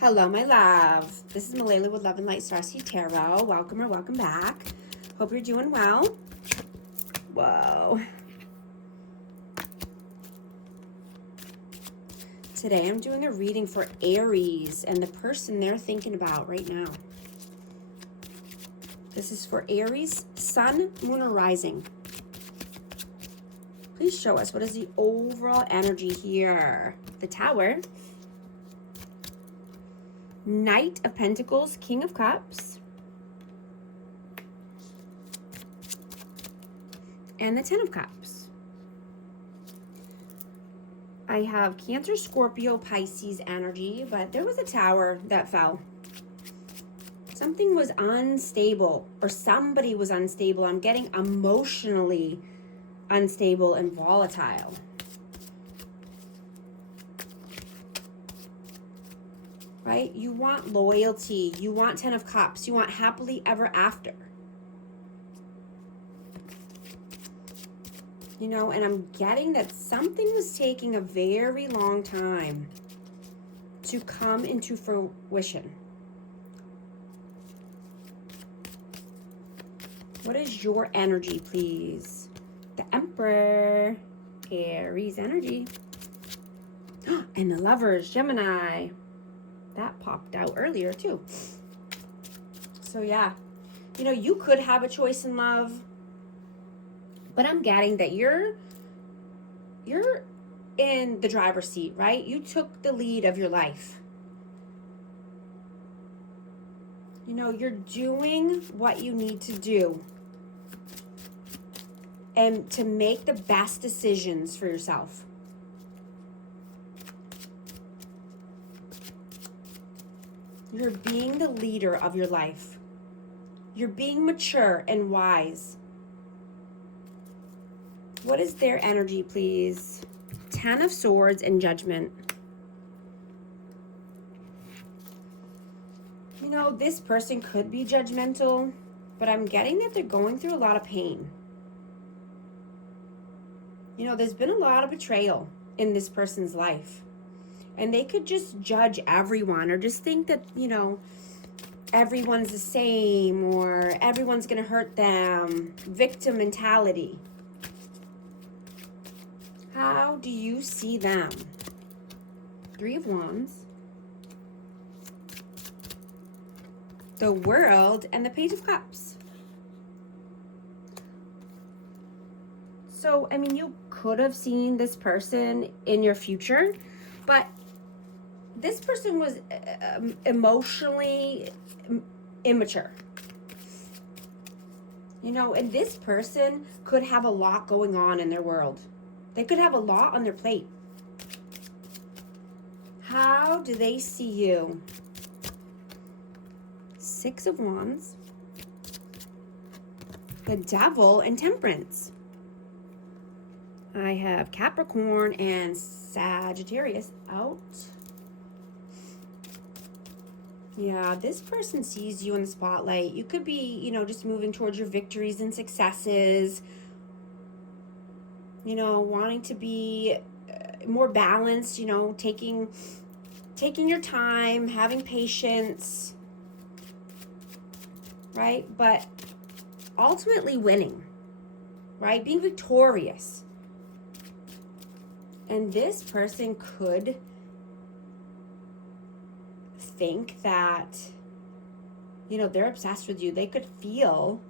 Hello, my love. This is Malayla with Love and Light Star Seed Tarot. Welcome or welcome back. Hope you're doing well. Whoa. Today I'm doing a reading for Aries and the person they're thinking about right now. This is for Aries, Sun, Moon, or Rising. Please show us, what is the overall energy here? The Tower. Knight of Pentacles, King of Cups. And the Ten of Cups. I have Cancer, Scorpio, Pisces energy, but there was a tower that fell. Something was unstable, or somebody was unstable. I'm getting emotionally unstable and volatile. Right? You want loyalty. You want Ten of Cups. You want happily ever after. You know, and I'm getting that something was taking a very long time to come into fruition. What is your energy, please? The Emperor, Aries energy. And the Lovers, Gemini. That popped out earlier too. So yeah, you know, you could have a choice in love, but I'm getting that you're in the driver's seat, right? You took the lead of your life. You know, you're doing what you need to do and to make the best decisions for yourself. You're being the leader of your life. You're being mature and wise. What is their energy, please? Ten of Swords and Judgment. You know, this person could be judgmental, but I'm getting that they're going through a lot of pain. You know, there's been a lot of betrayal in this person's life. And they could just judge everyone or just think that, you know, everyone's the same or everyone's going to hurt them. Victim mentality. How do you see them? Three of Wands. The World and the Page of Cups. So, I mean, you could have seen this person in your future, but this person was emotionally immature. You know, and this person could have a lot going on in their world. They could have a lot on their plate. How do they see you? Six of Wands. The Devil and Temperance. I have Capricorn and Sagittarius out. Yeah, this person sees you in the spotlight. You could be, you know, just moving towards your victories and successes. You know, wanting to be more balanced, you know, taking your time, having patience, right? But ultimately winning, right? Being victorious. And this person could think that, you know, they're obsessed with you. They could feel,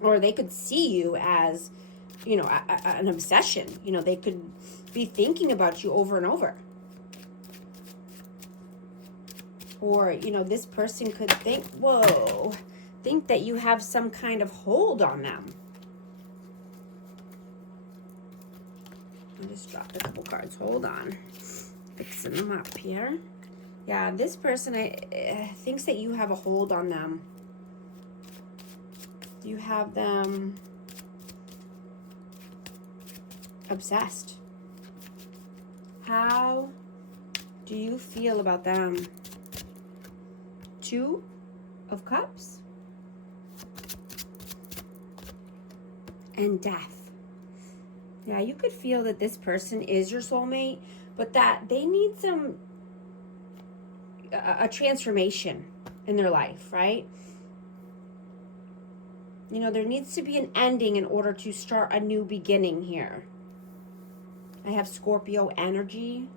or they could see you as, you know, an obsession. You know, they could be thinking about you over and over. Or, you know, this person could think, whoa, think that you have some kind of hold on them. I just dropped a couple cards. Hold on. Fixing them up here. Yeah, this person thinks that you have a hold on them. You have them obsessed. How do you feel about them? Two of Cups and Death. Yeah, you could feel that this person is your soulmate, but that they need some a transformation in their life, right? You know, there needs to be an ending in order to start a new beginning here. I have Scorpio energy.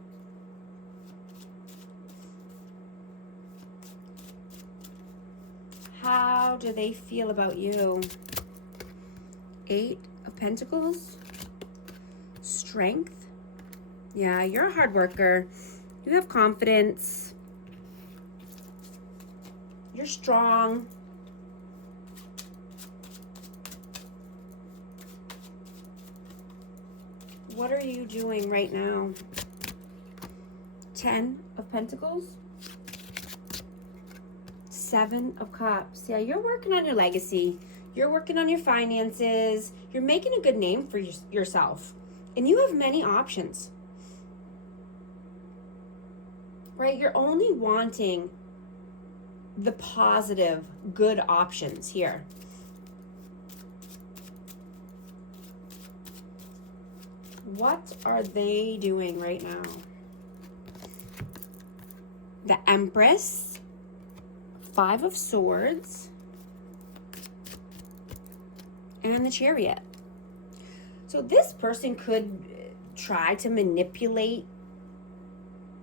How do they feel about you? 8 of Pentacles. Strength. Yeah, you're a hard worker. You have confidence. You're strong. What are you doing right now? 10 of Pentacles. 7 of Cups. Yeah, you're working on your legacy. You're working on your finances. You're making a good name for yourself. And you have many options. Right? You're only wanting the positive, good options here. What are they doing right now? The Empress, 5 of Swords, and the Chariot. So this person could try to manipulate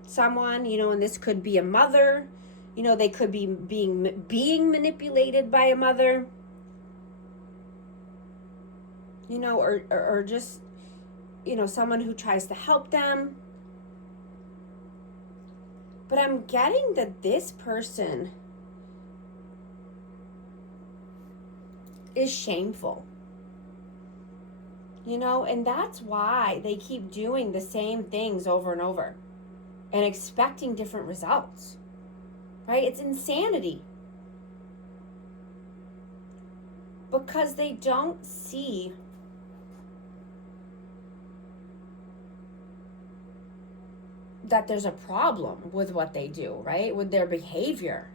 someone, you know, and this could be a mother. You know, they could be being manipulated by a mother. You know, or just, you know, someone who tries to help them. But I'm getting that this person is shameful. You know, and that's why they keep doing the same things over and over and expecting different results. Right? It's insanity. Because they don't see that there's a problem with what they do, right? With their behavior.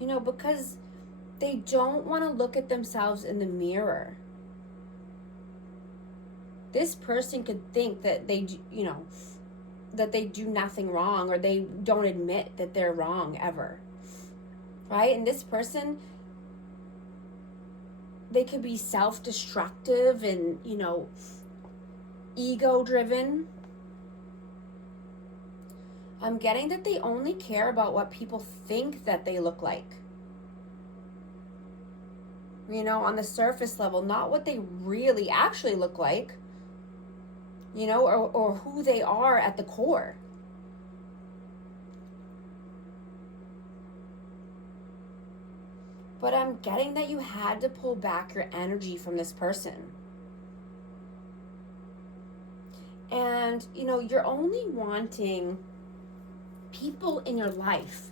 You know, because they don't want to look at themselves in the mirror. This person could think that they, you know, that they do nothing wrong, or they don't admit that they're wrong ever. Right? And this person, they could be self-destructive and, you know, ego-driven. I'm getting that they only care about what people think that they look like. You know, on the surface level, not what they really actually look like. You know, or who they are at the core. But I'm getting that you had to pull back your energy from this person. And, you know, you're only wanting people in your life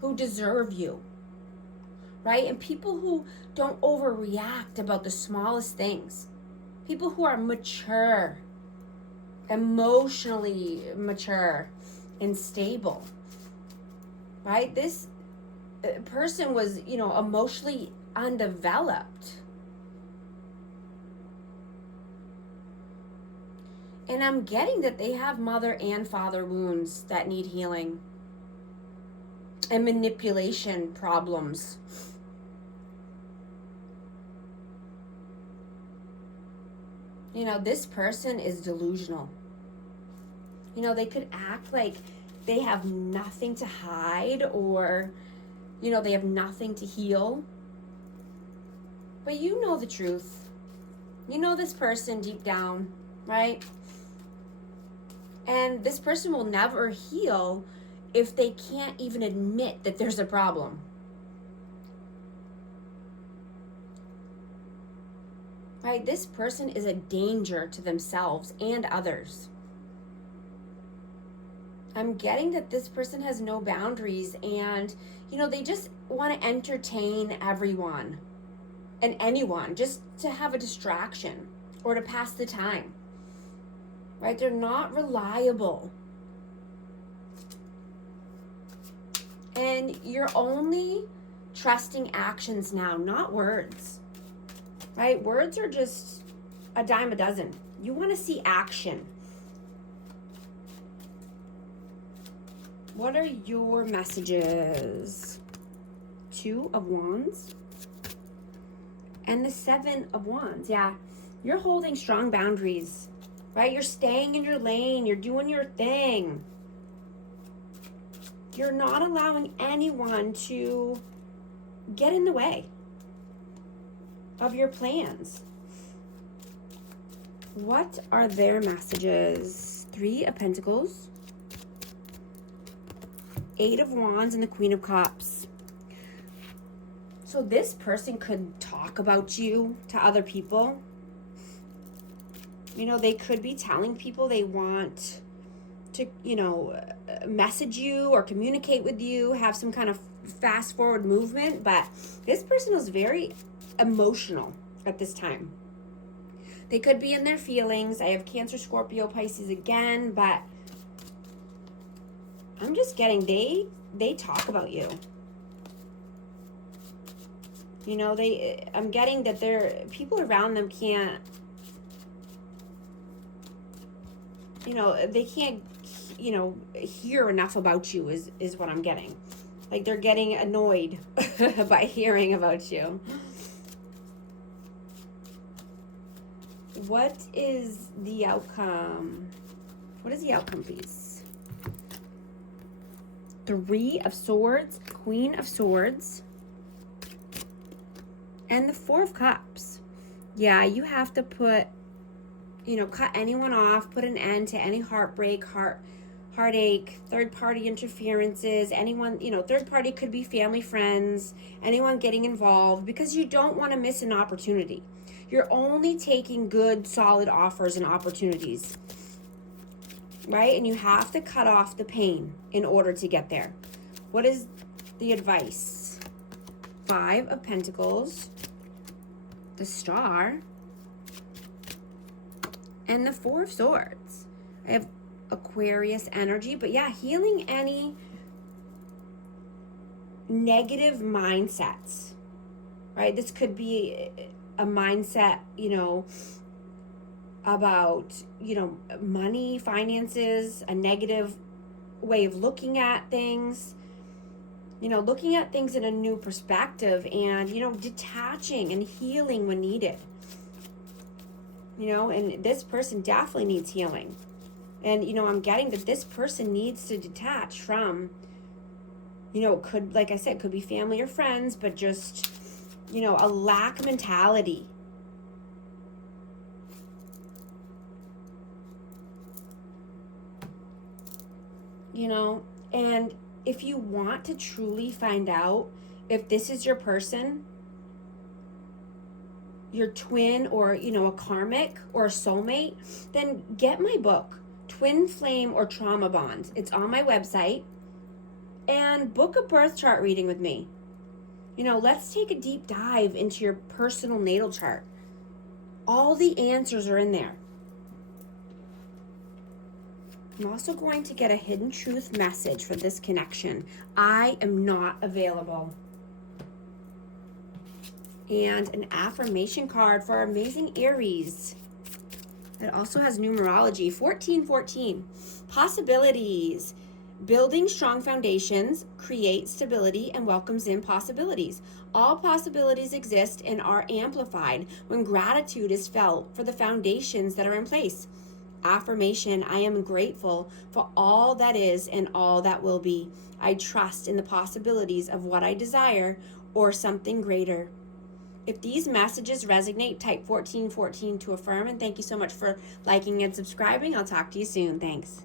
who deserve you, right? And people who don't overreact about the smallest things. People who are mature, emotionally mature and stable, right? This person was, you know, emotionally undeveloped. And I'm getting that they have mother and father wounds that need healing. And manipulation problems. You know, this person is delusional. You know, they could act like they have nothing to hide, or, you know, they have nothing to heal. But you know the truth. You know this person deep down, right? And this person will never heal if they can't even admit that there's a problem. Right? This person is a danger to themselves and others. I'm getting that this person has no boundaries, and, you know, they just want to entertain everyone and anyone just to have a distraction or to pass the time. Right? They're not reliable. And you're only trusting actions now, not words. Right? Words are just a dime a dozen. You want to see action. What are your messages? 2 of Wands and the 7 of Wands. Yeah, you're holding strong boundaries, right? You're staying in your lane. You're doing your thing. You're not allowing anyone to get in the way of your plans. What are their messages? 3 of Pentacles, 8 of Wands, and the Queen of Cups. So this person could talk about you to other people. You know, they could be telling people they want to, you know, message you or communicate with you, have some kind of fast forward movement, but this person is very emotional at this time. They could be in their feelings. I have Cancer, Scorpio, Pisces again, but I'm just getting they talk about you. You know, I'm getting that people around them can't, you know, they can't, you know, hear enough about you is what I'm getting. Like they're getting annoyed by hearing about you. What is the outcome? What is the outcome, please? 3 of Swords, Queen of Swords, and the 4 of Cups. Yeah, you have to put, you know, cut anyone off, put an end to any heartbreak, heartache, third-party interferences, anyone, you know, third party could be family, friends, anyone getting involved, because you don't want to miss an opportunity. You're only taking good, solid offers and opportunities, right? And you have to cut off the pain in order to get there. What is the advice? 5 of Pentacles, the Star, and the 4 of Swords. I have Aquarius energy, but yeah, healing any negative mindsets, right? This could be a mindset, you know, about, you know, money, finances, a negative way of looking at things, you know, looking at things in a new perspective and, you know, detaching and healing when needed. You know, and this person definitely needs healing. And, you know, I'm getting that this person needs to detach from, you know, could, like I said, could be family or friends, but just, you know, a lack mentality. You know, and if you want to truly find out if this is your person, your twin, or, you know, a karmic or a soulmate, then get my book, Twin Flame or Trauma Bond. It's on my website. And book a birth chart reading with me. You know, let's take a deep dive into your personal natal chart. All the answers are in there. I'm also going to get a hidden truth message for this connection. I am not available. And an affirmation card for our amazing Aries. It also has numerology, 1414. Possibilities. Building strong foundations creates stability and welcomes in possibilities. All possibilities exist and are amplified when gratitude is felt for the foundations that are in place. Affirmation, I am grateful for all that is and all that will be. I trust in the possibilities of what I desire or something greater. If these messages resonate, type 1414 to affirm. And thank you so much for liking and subscribing. I'll talk to you soon. Thanks.